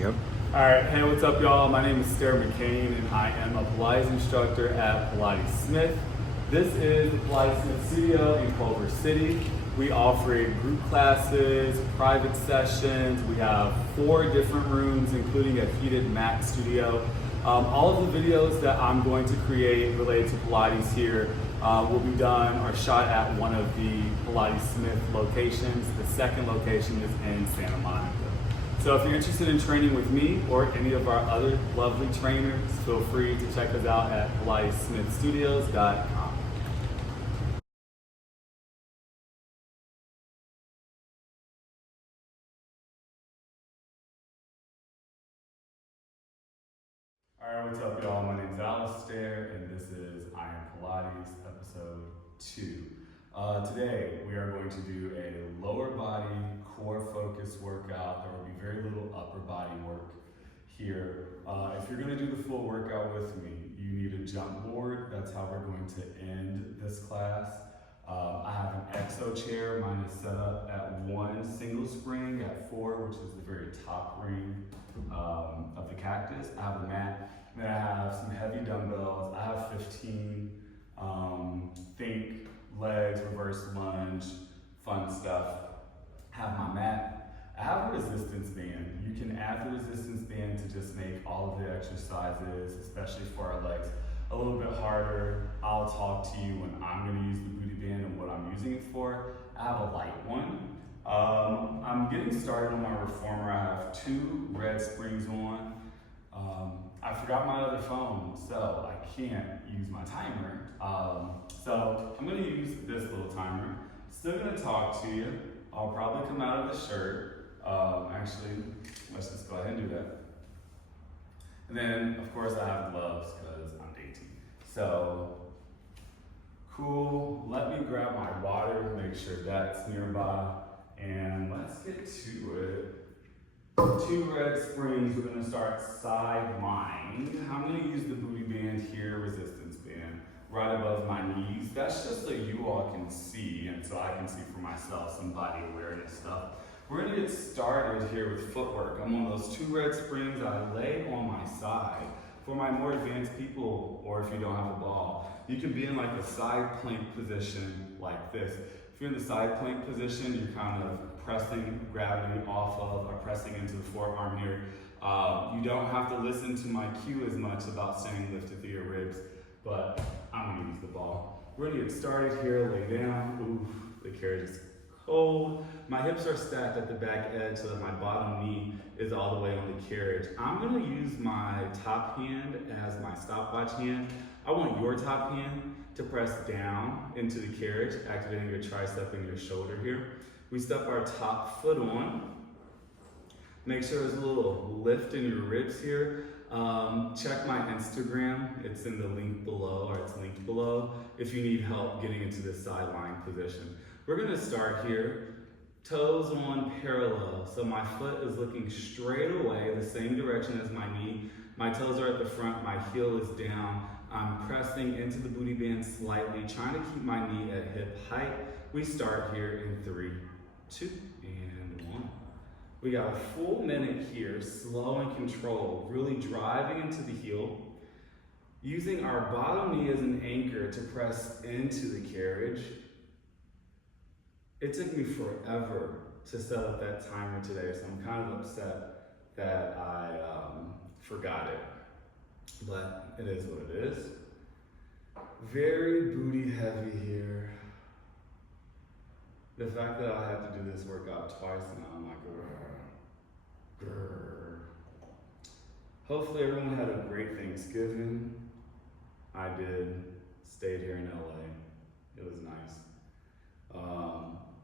Yep. All right, hey, what's up, y'all? My name is Stair McKane, and I am a Pilates instructor at Pilates Smith. This is the Pilates Smith studio in Culver City. We offer group classes, private sessions. We have 4 different rooms, including a heated mat studio. All of the videos that I'm going to create related to Pilates here will be done or shot at one of the Pilates Smith locations. The second location is in Santa Monica. So if you're interested in training with me or any of our other lovely trainers, feel free to check us out at PilatesSmithStudios.com. All right, what's up, y'all? My name is Alistair, and this is I Am Pilates, episode 2. Today, we are going to do a lower body core focus workout. There will be very little upper body work here. If you're going to do the full workout with me, you need a jump board. That's how we're going to end this class. I have an exo chair. Mine is set up at 1 single spring at 4, which is the very top ring of the cactus. I have a mat. Then I have some heavy dumbbells. I have 15. Think legs, reverse lunge, fun stuff. Have my mat. I have a resistance band. You can add the resistance band to just make all of the exercises, especially for our legs, a little bit harder. I'll talk to you when I'm going to use the booty band and what I'm using it for. I have a light one. I'm getting started on my reformer. I have 2 red springs on. I forgot my other phone, so I can't use my timer. So I'm going to use this little timer. Still going to talk to you. I'll probably come out of the shirt. Actually, let's just go ahead and do that. And then, of course, I have gloves because I'm dainty. So, cool. Let me grab my water, make sure that's nearby, and let's get to it. 2 red springs. We're going to start side lying. I'm going to use the booty band here, resistance band, right above my knees. That's just so you all can see, and so I can see for myself some body awareness stuff. We're going to get started here with footwork. I'm on those 2 red springs. I lay on my side. For my more advanced people, or if you don't have a ball, you can be in like a side plank position like this. If you're in the side plank position, you're kind of pressing gravity off of or pressing into the forearm here. You don't have to listen to my cue as much about staying lifted through your ribs, but I'm gonna use the ball. We're gonna get started here, lay down. Ooh, the carriage is cold. My hips are stacked at the back edge so that my bottom knee is all the way on the carriage. I'm gonna use my top hand as my stopwatch hand. I want your top hand to press down into the carriage, activating your tricep and your shoulder here. We step our top foot on. Make sure there's a little lift in your ribs here. Check my Instagram. It's in the link below, or it's linked below, if you need help getting into this side lying position. We're gonna start here, toes on parallel. So my foot is looking straight away, the same direction as my knee. My toes are at the front, my heel is down. I'm pressing into the booty band slightly, trying to keep my knee at hip height. We start here in 3, 2, and 1. We got a full minute here, slow and controlled, really driving into the heel, using our bottom knee as an anchor to press into the carriage. It took me forever to set up that timer today, so I'm kind of upset that I forgot it, but it is what it is. Very booty heavy here. The fact that I have to do this workout twice now, I'm like, grr, grr. Hopefully everyone had a great Thanksgiving. I did. Stayed here in LA. It was nice.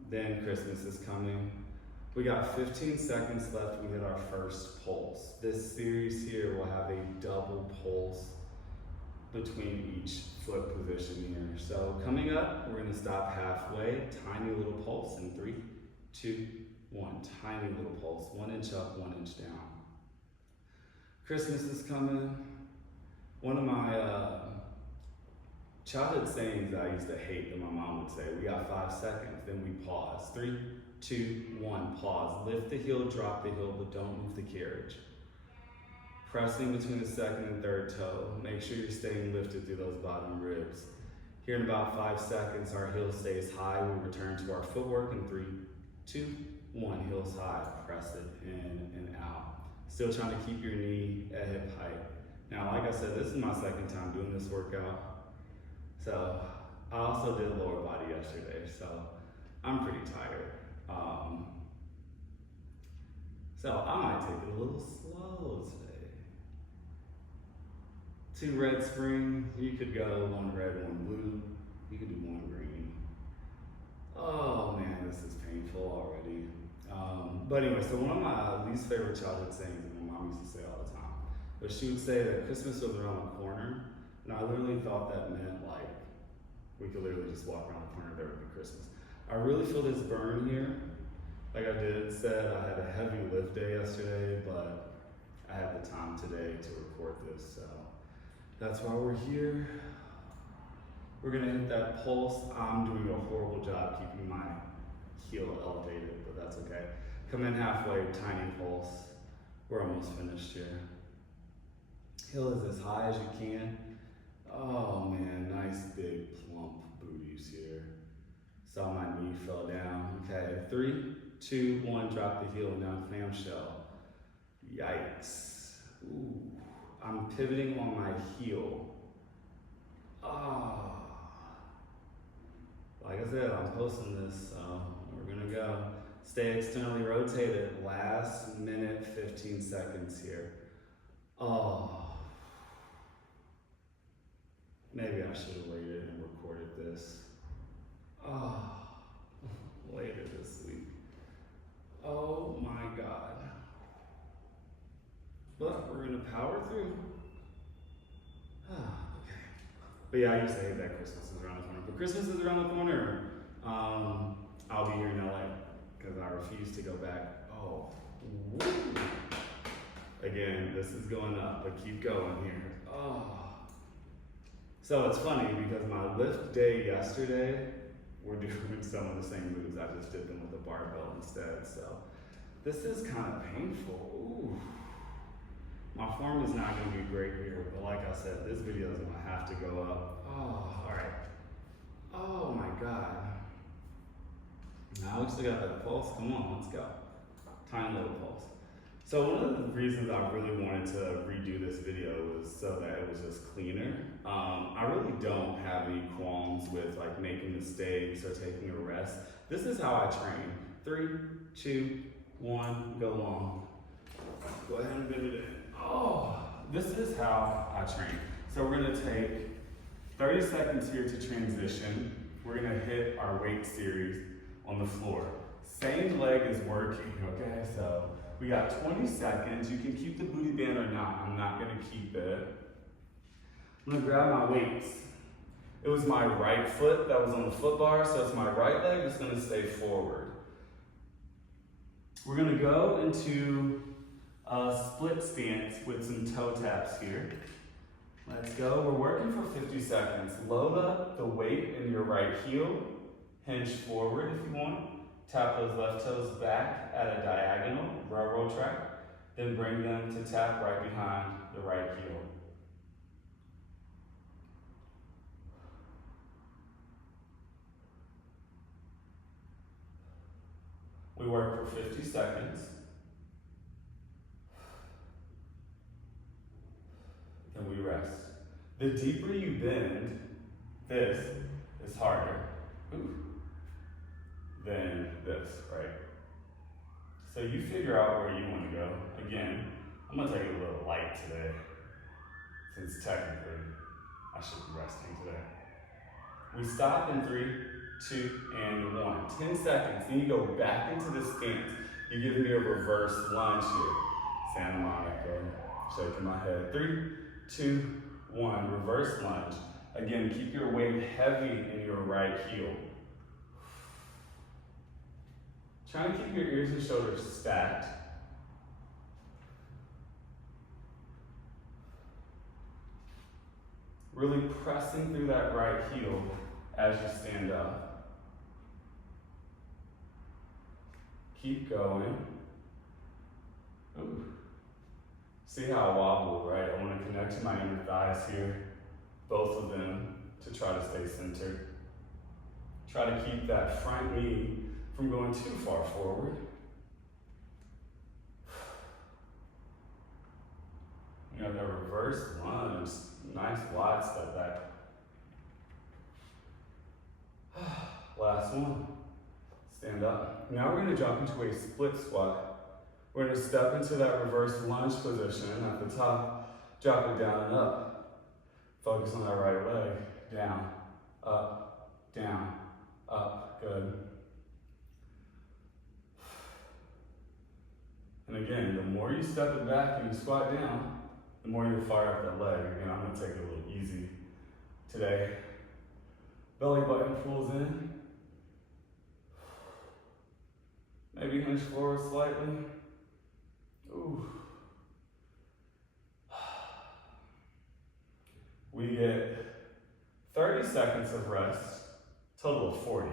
Then Christmas is coming. We got 15 seconds left. We hit our first pulse. This series here will have a double pulse between each foot position here. So coming up, we're gonna stop halfway, tiny little pulse in 3, 2, 1. Tiny little pulse, 1 inch up, 1 inch down. Christmas is coming. One of my childhood sayings that I used to hate that my mom would say, we got 5 seconds, then we pause. 3, 2, 1, pause. Lift the heel, drop the heel, but don't move the carriage. Pressing between the second and third toe. Make sure you're staying lifted through those bottom ribs. Here in about 5 seconds, our heel stays high. We return to our footwork in 3, 2, 1. Heels high. Press it in and out. Still trying to keep your knee at hip height. Now, like I said, this is my second time doing this workout. So I also did lower body yesterday, so I'm pretty tired. So I might take it a little slow today. 2 red springs. You could go 1 red, 1 blue. You could do 1 green. Oh man, this is painful already. But anyway, so one of my least favorite childhood sayings that my mom used to say all the time, but she would say that Christmas was around the corner, and I literally thought that meant like we could literally just walk around the corner, there would be Christmas. I really feel this burn here. Like I said, I had a heavy lift day yesterday, but I had the time today to record this, so that's why we're here. We're gonna hit that pulse. I'm doing a horrible job keeping my heel elevated, but that's okay. Come in halfway, tiny pulse. We're almost finished here. Heel is as high as you can. Oh man, nice big plump booties here. Saw my knee fell down. Okay, 3, 2, 1, drop the heel and down clamshell. Yikes. Ooh, I'm pivoting on my heel. Ah. Like I said, I'm posting this, so we're gonna go. Stay externally rotated. Last minute, 15 seconds here. Oh. Maybe I should have waited and recorded this. Oh, later this week. Oh my God. But we're gonna power through. Okay. But yeah, I used to hate that Christmas is around the corner. But Christmas is around the corner. I'll be here in LA because I refuse to go back. Oh, woo. Again, this is going up, but keep going here. Oh. So it's funny because my lift day yesterday, we're doing some of the same moves. I just did them with a barbell instead. So this is kind of painful. Ooh. My form is not going to be great here, but like I said, this video is going to have to go up. Oh, all right. Oh my God. Now we still got that pulse. Come on, let's go. Tiny little pulse. So one of the reasons I really wanted to redo this video was so that it was just cleaner. I really don't have any qualms with like making mistakes or taking a rest. This is how I train. 3, 2, 1, go long. Go ahead and bend it in. Oh, this is how I train. So we're gonna take 30 seconds here to transition. We're gonna hit our weight series on the floor. Same leg is working, okay? So we got 20 seconds. You can keep the booty band or not. I'm not gonna keep it. I'm gonna grab my weights. It was my right foot that was on the foot bar, so it's my right leg that's gonna stay forward. We're gonna go into a split stance with some toe taps here. Let's go. We're working for 50 seconds. Load up the weight in your right heel. Hinge forward if you want. Tap those left toes back at a diagonal, railroad track. Then bring them to tap right behind the right heel. We work for 50 seconds. Then we rest. The deeper you bend, this is harder than this, right? So you figure out where you want to go. Again, I'm gonna take it a little light today, since technically I should be resting today. We stop in 3, 2, and 1. 10 seconds, then you go back into the stance. You give me a reverse lunge here. Santa Monica, shaking my head. 3, 2, 1, reverse lunge. Again, keep your weight heavy in your right heel. Try to keep your ears and shoulders stacked. Really pressing through that right heel as you stand up. Keep going. Ooh. See how I wobble, right? I want to connect to my inner thighs here, both of them, to try to stay centered. Try to keep that front knee from going too far forward. You know, the reverse lunge, nice wide step back. Last one. Stand up. Now we're going to jump into a split squat. We're going to step into that reverse lunge position at the top, drop it down and up. Focus on that right leg. Down, up, down, up. Good. And again, the more you step it back and you squat down, the more you fire up that leg. Again, I'm going to take it a little easy today. Belly button pulls in. Maybe hinge forward slightly. Ooh. We get 30 seconds of rest, total of 40.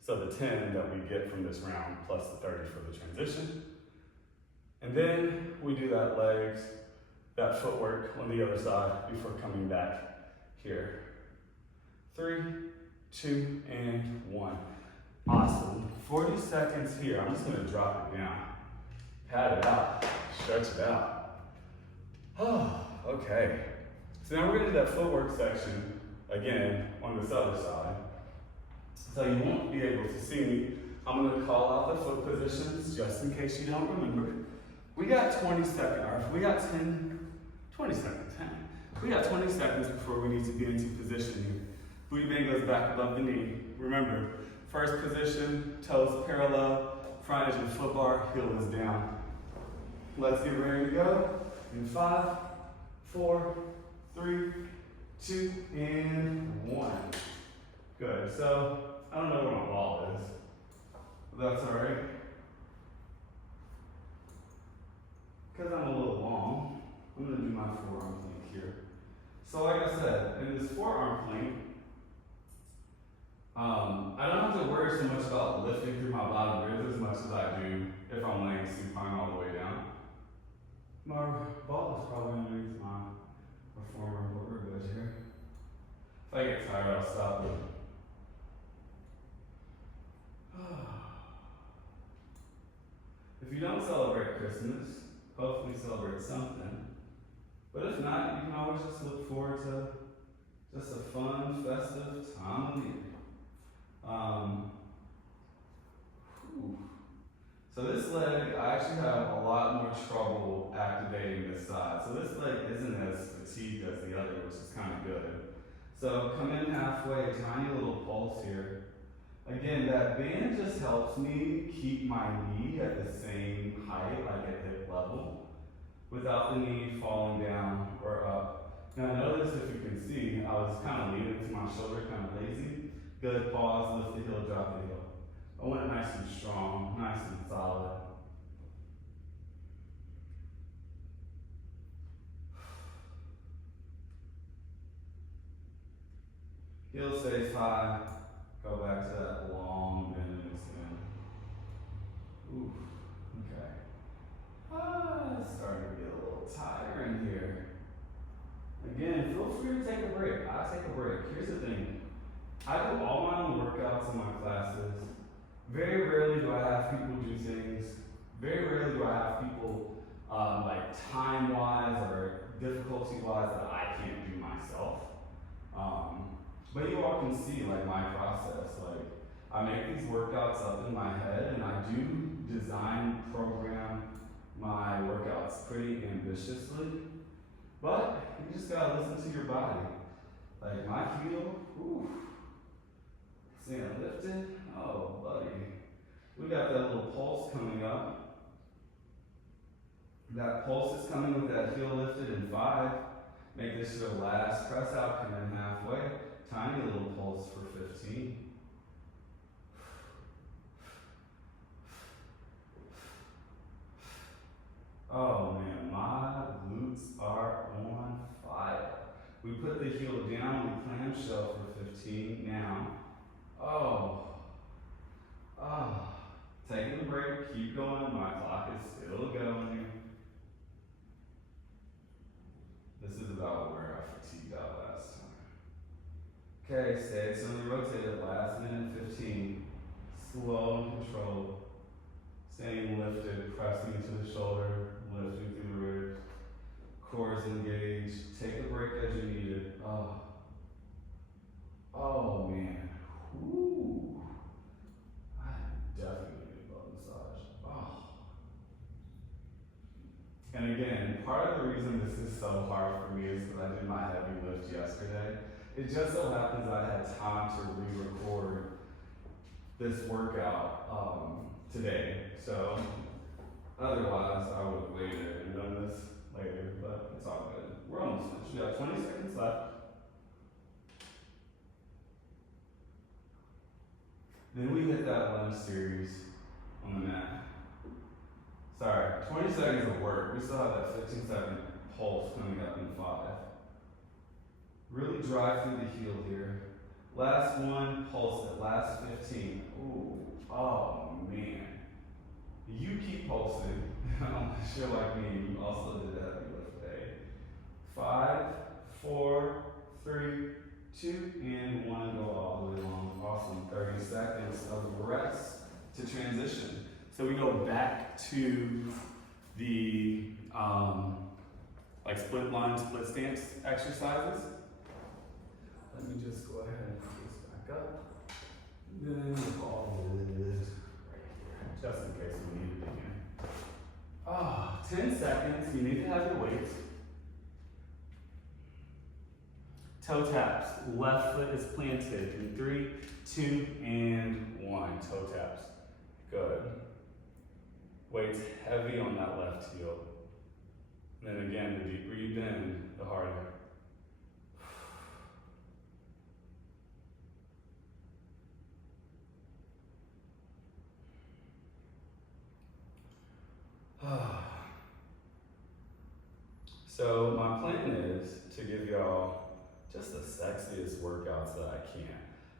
So the 10 that we get from this round plus the 30 for the transition. And then we do that legs, that footwork on the other side before coming back here. 3, 2, and 1. Awesome. 40 seconds here. I'm just going to drop it down. Pat it out. Stretch it out. Oh, okay. So now we're going to do that footwork section again on this other side. So you won't be able to see me. I'm going to call out the foot positions just in case you don't remember. We got 20 seconds, or we got 20 seconds. We got 20 seconds before we need to be into position here. Booty band goes back above the knee. Remember, first position, toes parallel, front edge of the foot bar, heel is down. Let's get ready to go. In 5, 4, 3, 2, and 1. Good. So, I don't know where my ball is, but that's all right. Because I'm a little long, I'm going to do my forearm plank here. So like I said, in this forearm plank, I don't have to worry so much about lifting through my bottom ribs as much as I do if I'm laying supine all the way down. My ball is probably underneath my former rib wedge here. If I get tired, I'll stop it. If you don't celebrate Christmas, hopefully celebrate something. But if not, you can always just look forward to just a fun, festive time of year. So this leg, I actually have a lot more trouble activating this side. So this leg isn't as fatigued as the other, which is kind of good. So come in halfway, tiny little pulse here. Again, that band just helps me keep my knee at the same height, like at hip level, without the knee falling down or up. Now notice, if you can see, I was kind of leaning to my shoulder, kind of lazy. Good, pause, lift the heel, drop the heel. I want it nice and strong, nice and solid. Heel stays high. Go back to that long bend in the spin. Ooh, okay. It's starting to get a little tiring here. Again, feel free to take a break. I take a break. Here's the thing. I do all my own workouts in my classes. Very rarely do I have people do things. Very rarely do I have people, like time-wise or difficulty-wise, that I can't do myself. But you all can see like my process. Like, I make these workouts up in my head, and I do design, program my workouts pretty ambitiously. But you just gotta listen to your body. Like my heel, ooh. See it lifted? Oh, buddy. We got that little pulse coming up. That pulse is coming with that heel lifted in 5. Make this your last press out, come in halfway. Tiny little pulse for 15. Oh man, my glutes are on fire. We put the heel down, we clamshell for 15 now. Taking a break, keep going, my clock is still going. about where I fatigued out last time. Okay, stay semi-rotated, last minute 15. Slow and controlled. Staying lifted, pressing into the shoulder, lifting through the ribs. Core is engaged. Take a break as you need it. Oh man. Woo. I definitely need a butt massage. And again, part of the reason this is so hard for me is because I did my heavy lift yesterday. It just so happens I had time to re-record this workout today. So otherwise I would have waited and done this later, but it's all good. We're almost finished. We have 20 seconds left. Then we hit that lunge series on the mat. Sorry, 20 seconds of work. We still have that 15-second pulse coming up in 5. Really drive through the heel here. Last one, pulse it. Last 15. Ooh, oh man. You keep pulsing. Unless you're like me, you also did that heavy lift today. 5, 4, 3, 2, and 1. Go all the way along. Awesome. 30 seconds of rest to transition. So we go back to the like split line, split stance exercises. Let me just go ahead and put this back up. Then all it is right here, just in case we need it again. 10 seconds. You need to have your weights. Toe taps. Left foot is planted in 3, 2, and 1. Toe taps. Good. Weights heavy on that left heel. And then again, the deeper you bend, the harder. So my plan is to give y'all just the sexiest workouts that I can.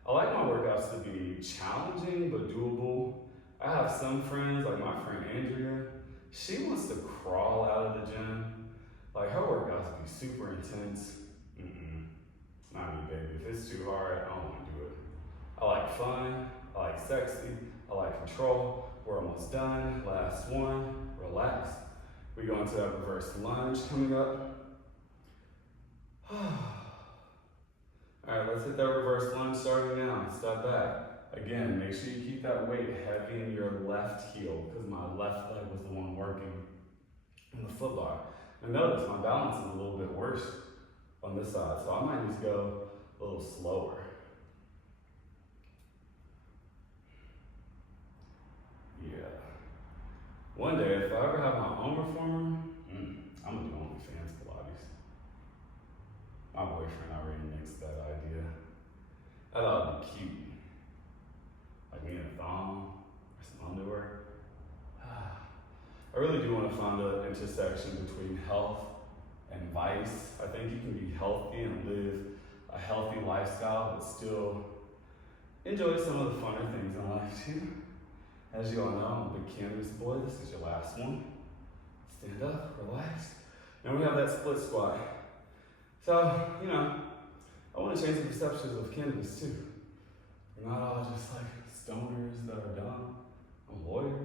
I like my workouts to be challenging but doable. I have some friends, like my friend Andrea, she wants to crawl out of the gym. Like her workouts be super intense. Not me, baby. If it's too hard, I don't want to do it. I like fun, I like sexy, I like control. We're almost done. Last one, relax. We go into that reverse lunge coming up. All right, let's hit that reverse lunge starting now. Step back. Again, make sure you keep that weight heavy in your left heel because my left leg was the one working in the foot bar. And notice my balance is a little bit worse on this side, so I might just go a little slower. Yeah. One day, if I ever have my own reformer, I'm gonna do OnlyFans Pilates. My boyfriend already nixed that idea. I thought it'd be cute. Like me in a thong or some underwear. I really do want to find an intersection between health and vice. I think you can be healthy and live a healthy lifestyle, but still enjoy some of the funner things in life too. As you all know, I'm a big cannabis boy. This is your last one. Stand up, relax. And we have that split squat. So, you know, I want to change the perceptions of cannabis too. We're not all just like stoners that are dumb. I'm a lawyer.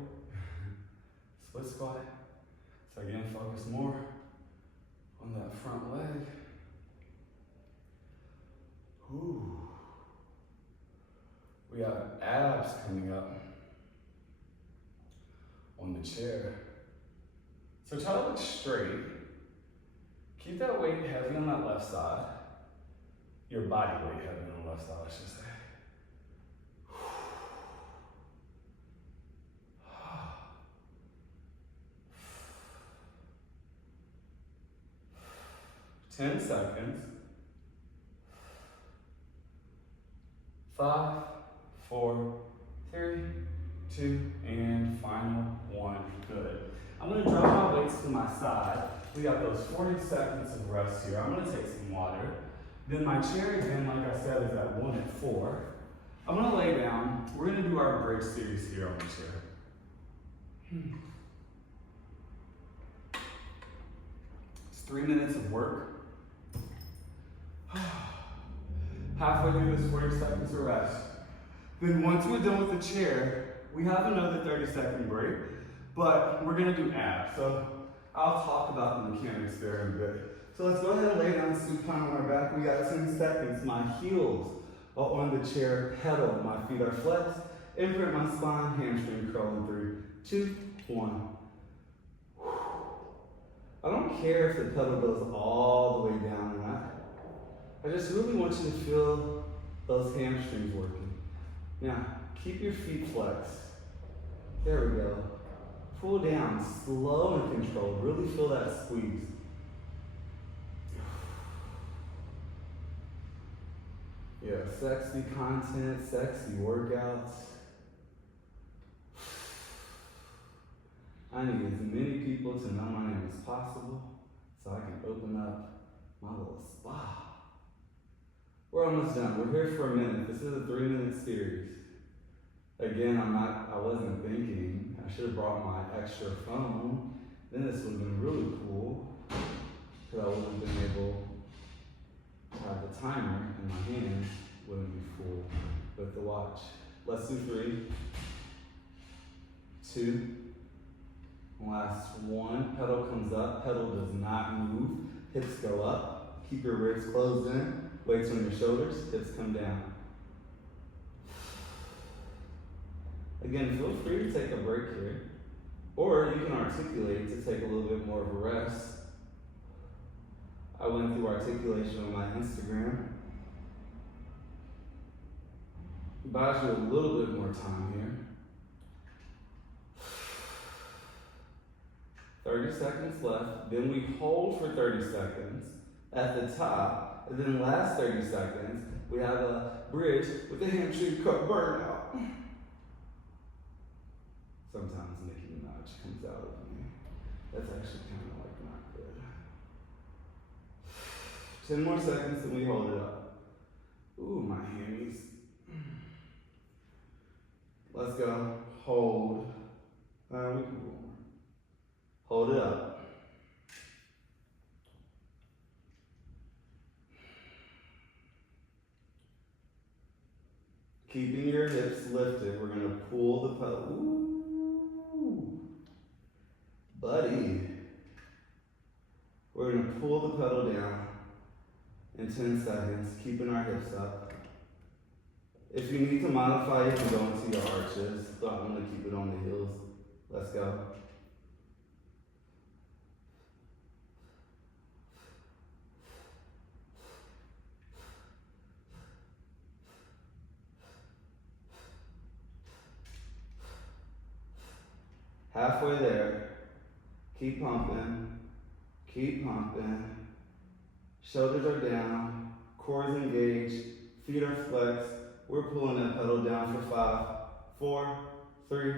Split squat. So again, focus more on that front leg. Ooh. We have abs coming up on the chair. So try to look straight. Keep that weight heavy on that left side. Your body weight heavy on the left side, I should say. 10 seconds. 5, 4, 3, 2, and final 1. Good. I'm gonna drop my weights to my side. We got those 40 seconds of rest here. I'm gonna take some water. Then my chair again, like I said, is at 1 at 4. I'm gonna lay down. We're gonna do our bridge series here on the chair. It's 3 minutes of work. Halfway through this 40 seconds of rest. Then once we're done with the chair, we have another 30-second break, but we're gonna do abs. So I'll talk about the mechanics there in a bit. So let's go ahead and lay down supine on our back. We got 10 seconds. My heels are on the chair pedal. My feet are flexed. Imprint my spine, hamstring curl in 3, 2, 1. I don't care if the pedal goes all the way down or not. I just really want you to feel those hamstrings working. Now, keep your feet flexed. There we go. Pull down, slow and controlled. Really feel that squeeze. Yeah, sexy content, sexy workouts. I need as many people to know my name as possible so I can open up my little spa. We're almost done. We're here for a minute. This is a 3-minute series. Again, I wasn't thinking. I should have brought my extra phone. Then this would have been really cool because I would have been able to have the timer in my hands. Wouldn't be full with the watch. Let's do 3, 2, last 1. Pedal comes up. Pedal does not move. Hips go up. Keep your ribs closed in. Weights on your shoulders. Hips come down. Again, feel free to take a break here. Or you can articulate to take a little bit more of a rest. I went through articulation on my Instagram. Buys you a little bit more time here. 30 seconds left. Then we hold for 30 seconds at the top. And then last 30 seconds, we have a bridge with the hamstring cut burnout. Sometimes Nicki Minaj comes out of me. That's actually kind of like not good. 10 more seconds and we hold it up. Ooh, my hammies. Let's go. Hold. We can go more. Hold it up. Keeping your hips lifted, we're going to pull the pedal. Ooh, buddy. We're going to pull the pedal down in 10 seconds, keeping our hips up. If you need to modify, you can go into your arches, but I'm going to keep it on the heels. Let's go. Halfway there. Keep pumping. Keep pumping. Shoulders are down. Core is engaged. Feet are flexed. We're pulling that pedal down for 5, 4, 3,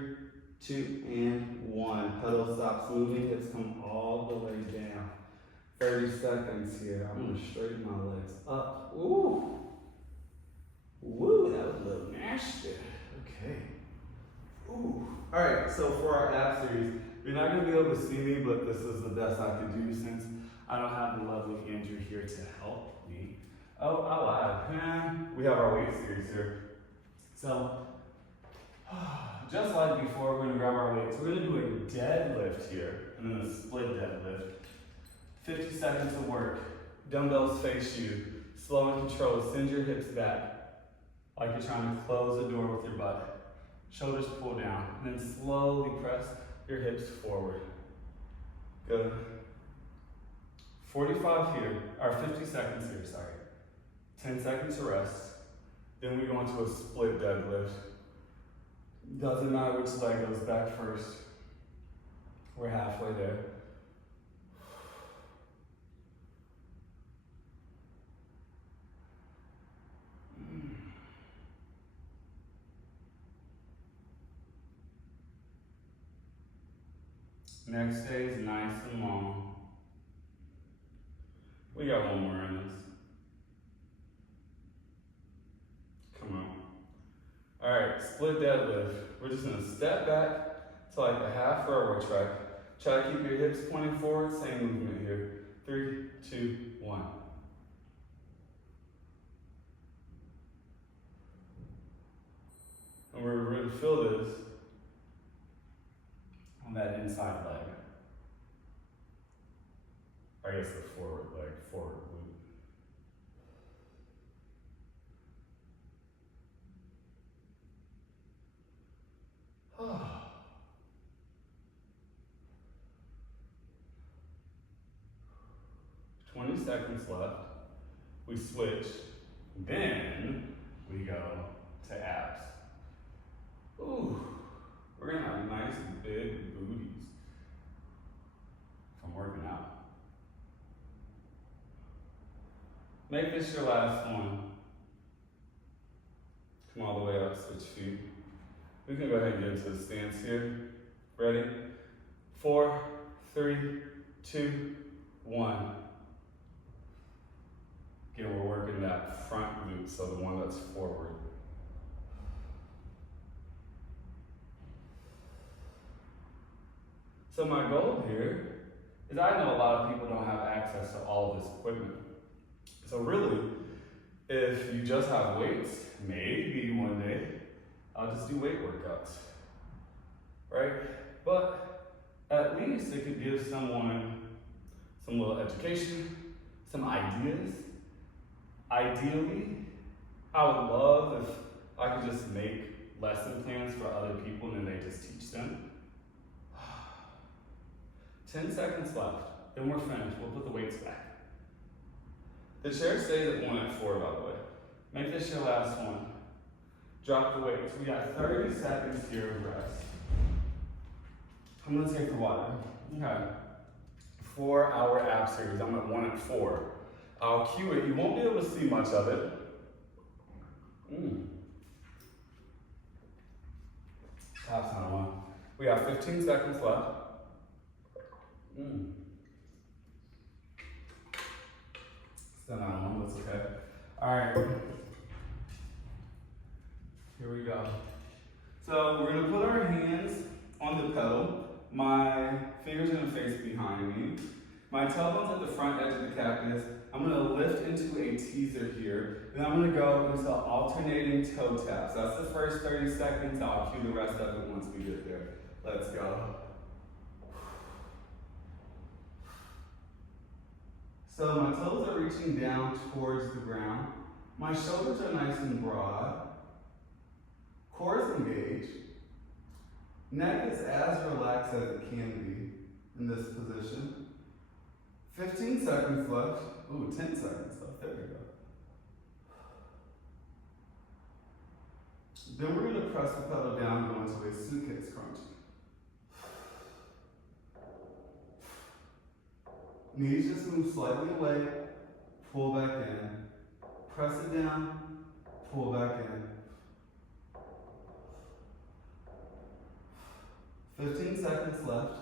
2, and 1. Pedal stops moving. Hips come all the way down. 30 seconds here. I'm going to straighten my legs up. Ooh. Woo, that was a little nasty. Okay. Ooh. All right, so for our ab series, you're not gonna be able to see me, but this is the best I could do since I don't have the lovely Andrew here to help me. Oh, I lied. We have our weight series here. So, just like before, we're gonna grab our weights. We're gonna do a deadlift here, and then a split deadlift. 50 seconds of work. Dumbbells face you. Slow and controlled. Send your hips back, like you're trying to close the door with your butt. Shoulders pull down, and then slowly press your hips forward. Good. 45 here, or 50 seconds here, sorry. 10 seconds to rest. Then we go into a split deadlift. Doesn't matter which leg goes back first. We're halfway there. Next day is nice and long. We got one more in this. Come on. All right, split deadlift. We're just gonna step back to like a half railroad track. Try to keep your hips pointing forward, same movement here. 3, 2, 1. And we're going to feel this on that inside leg. I guess the forward leg, forward glute. Oh. 20 seconds left. We switch. Then we go to abs. Ooh, we're gonna have nice big booties from working out. Make this your last one. Come all the way up, switch feet. We can go ahead and get into the stance here. Ready? 4, 3, 2, 1. Again, we're working that front glute, so the one that's forward. So my goal here is I know a lot of people don't have access to all of this equipment. So really, if you just have weights, maybe one day, I'll just do weight workouts, right? But at least it could give someone some little education, some ideas. Ideally, I would love if I could just make lesson plans for other people and then they just teach them. 10 seconds left, then we're finished. We'll put the weights back. The chair stays at 1 at 4, by the way. Make this your last one. Drop the weights. We got 30 seconds here of rest. I'm gonna take the water. Okay. 4-hour ab series. I'm at 1 at 4. I'll cue it. You won't be able to see much of it. That's not one. We got 15 seconds left. Still not one, that's okay. All right. Here we go. So we're gonna put our hands on the pedal. My fingers are gonna face behind me. My tailbone's at the front edge of the cactus. I'm gonna lift into a teaser here. Then I'm gonna go into alternating toe taps. That's the first 30 seconds. I'll cue the rest of it once we get there. Let's go. So my toes are reaching down towards the ground. My shoulders are nice and broad. Core is engaged. Neck is as relaxed as it can be in this position. 15 seconds left. Ooh, 10 seconds left. There we go. Then we're going to press the pedal down and go into a suitcase crunch. Knees just move slightly away, pull back in. Press it down, pull back in. 15 seconds left.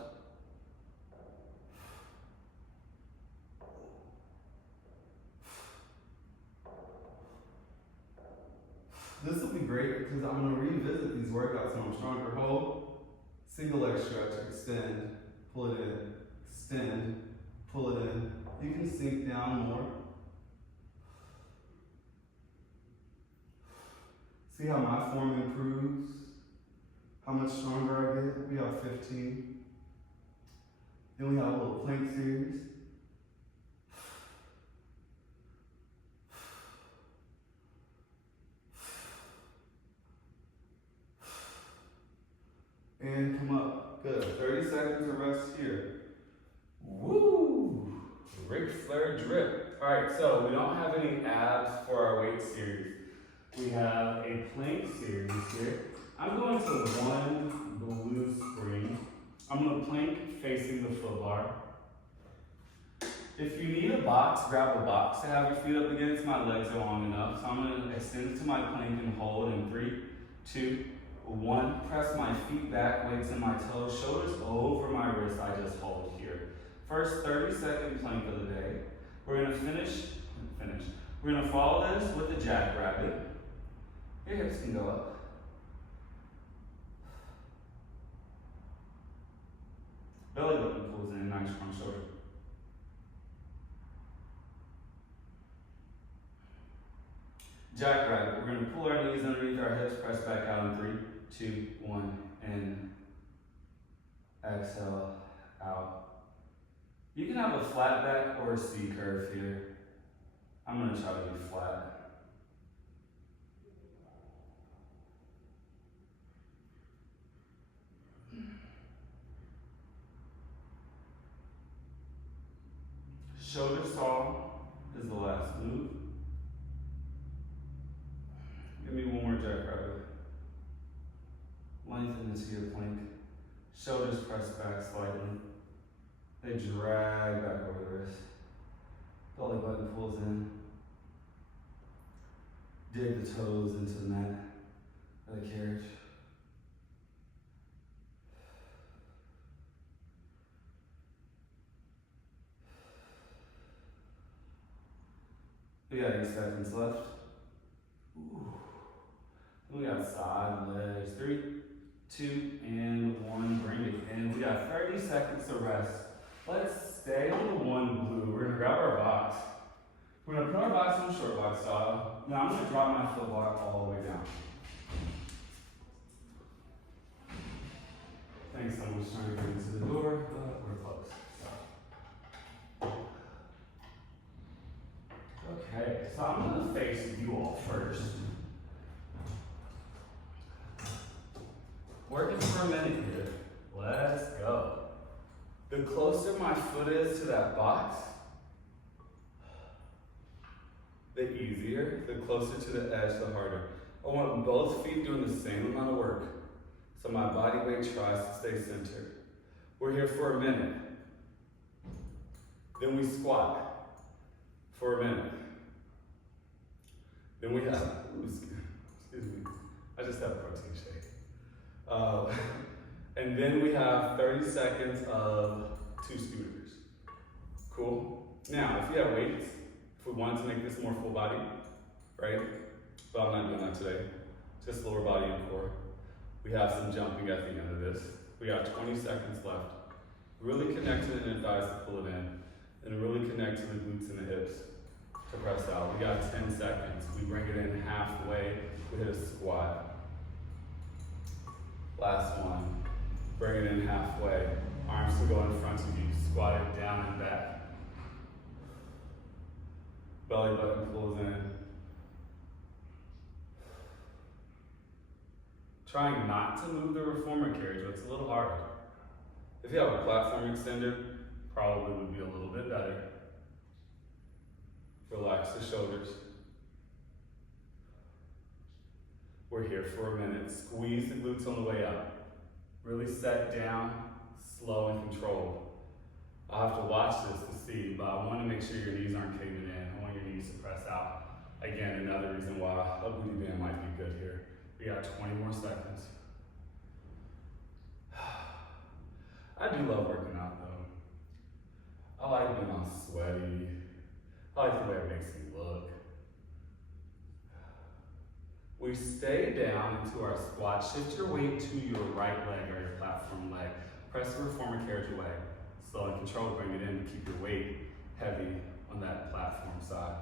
This will be great because I'm going to revisit these workouts when I'm stronger. Hold, single leg stretch, extend, pull it in, extend, pull it in. You can sink down more. See how my form improves, how much stronger I get. We have 15. Then we have a little plank series. And come up. Good. 30 seconds of rest here. Woo! Ric Flair drip. All right, so we don't have any abs for our weight series. We have a plank series here. I'm going to one blue spring. I'm going to plank facing the foot bar. If you need a box, grab a box to have your feet up against. My legs are long enough. So I'm going to extend to my plank and hold in 3, 2, 1. Press my feet back, weights in my toes, shoulders over my wrist. I just hold here. First 30-second plank of the day. We're going to finish. We're going to follow this with the jackrabbit. Your hips can go up. Belly button pulls in, nice front shoulder. Jackrabbit. We're going to pull our knees underneath our hips, press back out in 3, 2, 1, in. Exhale, out. You can have a flat back or a C curve here. I'm gonna try to be flat. Shoulder saw is the last move. Give me one more jackrabbit. Lengthen into your plank. Shoulders press back slightly. They drag back over the wrist. Belly button pulls in. Dig the toes into the mat of the carriage. We got 8 seconds left. Ooh. We got side legs. 3, 2, and 1. Bring it in. We got 30 seconds to rest. Let's stay on the 1 blue. We're gonna grab our box. We're gonna put our box on short box style. Now I'm gonna drop my foot block all the way down. Thanks, someone's trying to get into the door, but we're close. Okay, so I'm gonna face you all first. Working for a minute here. Let's go. The closer my foot is to that box, the easier. The closer to the edge, the harder. I want both feet doing the same amount of work, so my body weight tries to stay centered. We're here for a minute. Then we squat for a minute. Then we have, excuse me, I just had a protein shake. And then we have 30 seconds of 2 scooters. Cool? Now, if you have weights, if we wanted to make this more full body, right? But I'm not doing that today. Just lower body and core. We have some jumping at the end of this. We have 20 seconds left. Really connect to the thighs to pull it in, and really connect to the glutes and the hips to press out. We got 10 seconds. We bring it in halfway. We hit a squat. Last one. Bring it in halfway. Arms to go in front of you. Squat it down and back. Belly button pulls in. Trying not to move the reformer carriage, but it's a little hard. If you have a platform extender, probably would be a little bit better. Relax the shoulders. We're here for a minute. Squeeze the glutes on the way up. Really set down, slow and controlled. I'll have to watch this to see, but I want to make sure your knees aren't caving in. I want your knees to press out. Again, another reason why a booty band might be good here. We got 20 more seconds. I do love working out though. I like being all sweaty. I like the way it makes me look. We stay down into our squat. Shift your weight to your right leg or your platform leg. Press the reformer carriage away. Slow and controlled, bring it in to keep your weight heavy on that platform side.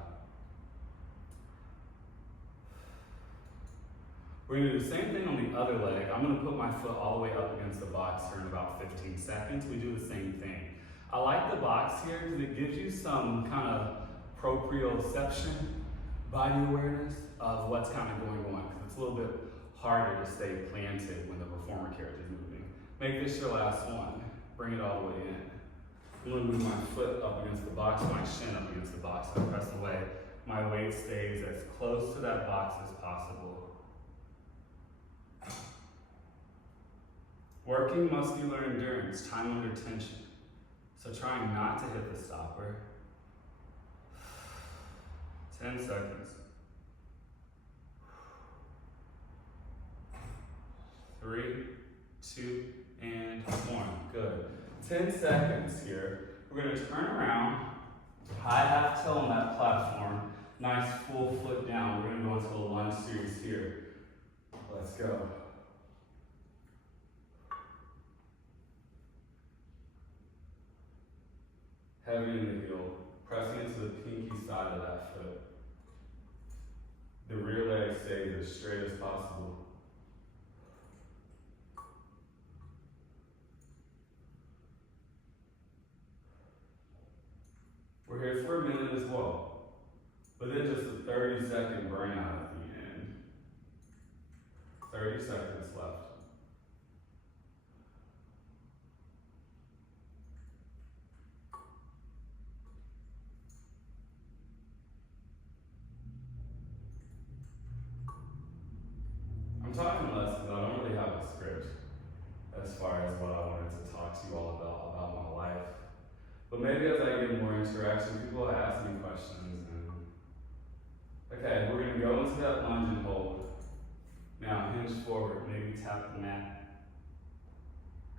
We're gonna do the same thing on the other leg. I'm gonna put my foot all the way up against the box here in about 15 seconds. We do the same thing. I like the box here because it gives you some kind of proprioception, body awareness of what's kind of going on, because it's a little bit harder to stay planted when the reformer carriage is moving. Make this your last one. Bring it all the way in. I'm gonna move my foot up against the box, my shin up against the box. I press away. My weight stays as close to that box as possible. Working muscular endurance, time under tension. So trying not to hit the stopper. 10 seconds. 3, 2, and 1. Good. 10 seconds here. We're going to turn around, high half toe on that platform, nice full foot down. We're going to go into a lunge series here. Let's go. Heavy in the heel, pressing into the pinky side of that foot. The rear leg stays as straight as possible. as well. But then just a 30-second burnout at the end. 30 seconds left. I'm talking less because I don't really have a script as far as what I wanted to talk to you all about my life. But maybe as I get more interaction, people ask me questions. Okay, we're gonna go into that lunge and hold. Now hinge forward, maybe tap the mat.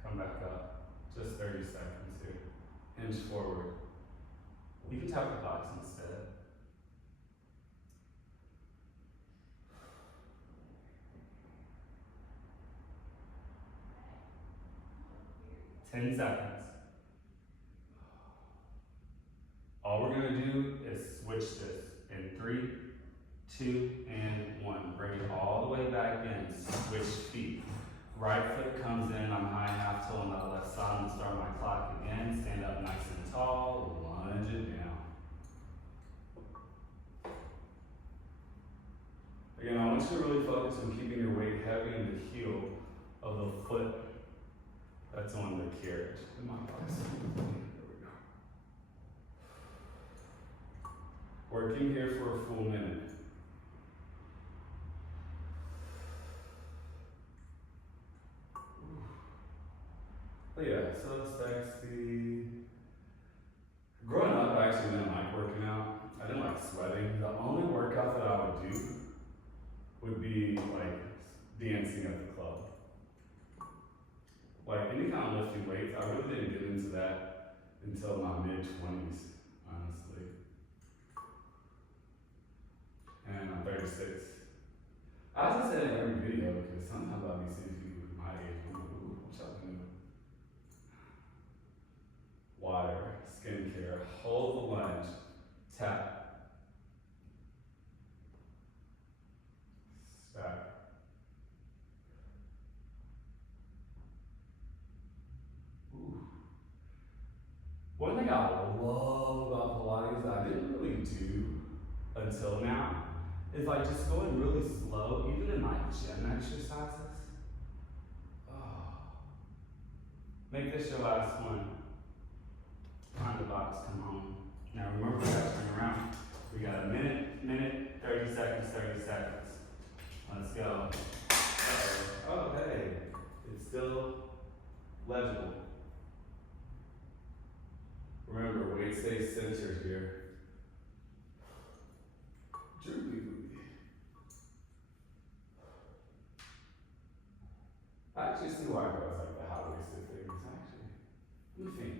Come back up. Just 30 seconds here. Hinge forward. You can tap the box instead. 10 seconds. All we're gonna do is switch this in 3, 2, and 1. Bring it all the way back in, switch feet. Right foot comes in, I'm high half toe on the left side. I'm gonna start my clock again, stand up nice and tall, lunge it down. Again, I want you to really focus on keeping your weight heavy in the heel of the foot that's on the carriage. Come on, guys. There we go. Working here for a full minute. But yeah, so sexy. Growing up, I actually didn't like working out. I didn't like sweating. The only workout that I would do would be like dancing at the club. Like any kind of lifting weights, I really didn't get into that until my mid-20s, honestly. And I'm 36. I was just said in every video because sometimes I'll be seeing people my age, I'm like, ooh, what y'all doing? Water, skincare, hold the lunge, tap. Stack. One thing I love about Pilates that I didn't really do until now is like just going really slow, even in like gym exercises. Oh. Make this your last one. Find the box, come home. Now remember, we got to turn around. We got a minute, 30 seconds, 30 seconds. Let's go. Oh, hey, it's still legible. Remember, weight stays centered here. Droopy booty. I actually see why girls like the high-waisted things, actually. Let me think.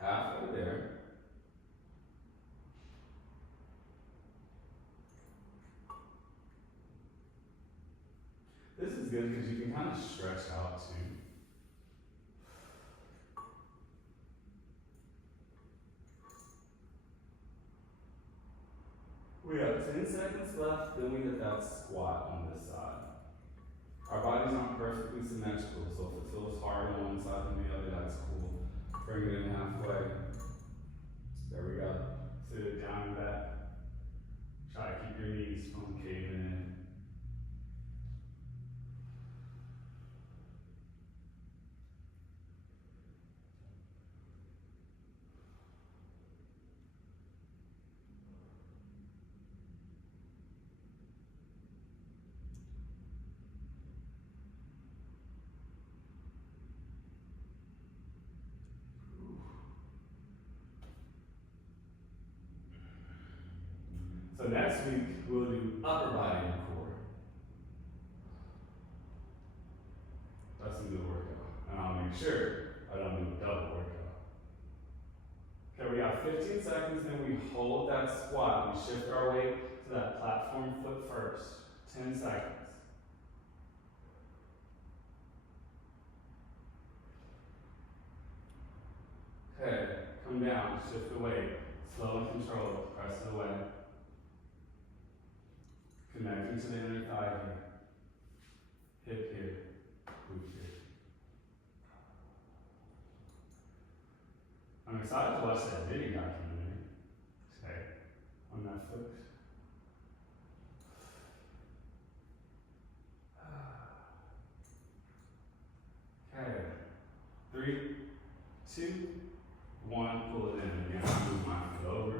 Halfway there. This is good because you can kind of stretch out too. We have 10 seconds left, then we hit that squat on this side. Our bodies aren't perfectly symmetrical, so if it feels hard on one side than the other, that's cool. Bring it in halfway. There we go. Sit it down and back. Try to keep your knees from caving in. So next week, we'll do upper body and core. That's a good workout. And I'll make sure I don't do a double workout. Okay, we got 15 seconds, then we hold that squat. We shift our weight to that platform foot first. 10 seconds. Okay, come down, shift the weight. Slow and controlled, press it away. Connecting to the inner thigh here. Hip here, glute here. I'm excited to watch that video documentary. Okay, on Netflix. Okay, 3, 2, 1, pull it in. Again, I move my foot over.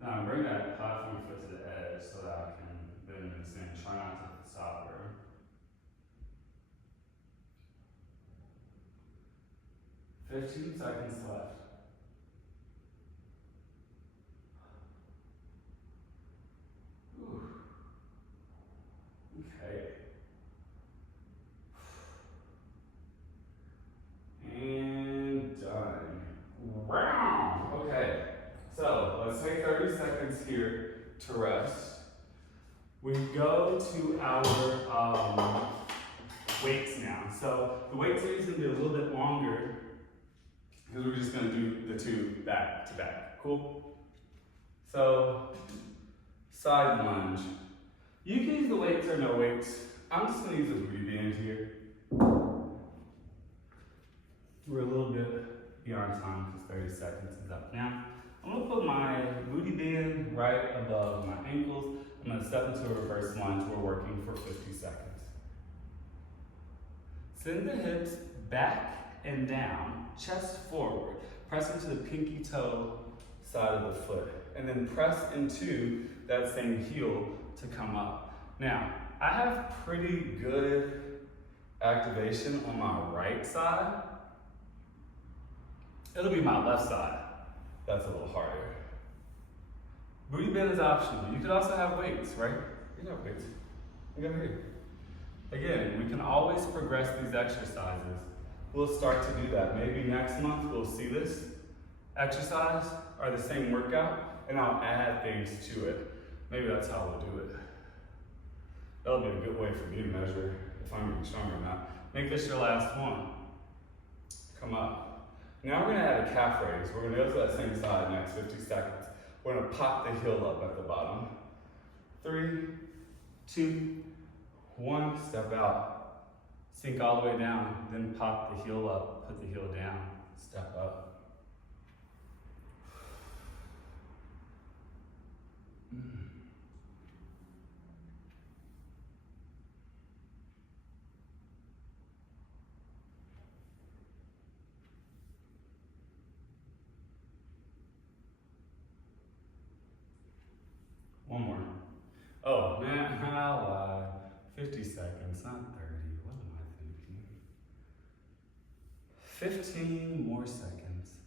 Now bring that platform foot to the edge so that I can bend and extend. Try not to stop her. "15 seconds left. Ooh. Okay. And done. Wow. Okay. So let's take 30 seconds here to rest. We go to our weights now. So the weight series is going to be a little bit longer because we're just going to do the 2 back to back. Cool? So side lunge. You can use the weights or no weights. I'm just going to use a booty band here. We're a little bit beyond time because 30 seconds is up. Now, I'm going to put my booty band right above my ankles. I'm going to step into a reverse lunge. We're working for 50 seconds. Send the hips back and down, chest forward. Press into the pinky toe side of the foot. And then press into that same heel to come up. Now, I have pretty good activation on my right side. It'll be my left side. That's a little harder. Booty band is optional. You could also have weights, right? You can have weights. You got here. Again, we can always progress these exercises. We'll start to do that. Maybe next month we'll see this exercise or the same workout, and I'll add things to it. Maybe that's how we'll do it. That'll be a good way for me to measure if I'm getting stronger or not. Make this your last one. Come up. Now we're gonna add a calf raise. We're gonna go to that same side next 50 seconds. We're gonna pop the heel up at the bottom. 3, 2, 1, step out. Sink all the way down, then pop the heel up, put the heel down, step up. One more. Oh man, I lied. 50 seconds, not 30. What am I thinking? 15 more seconds.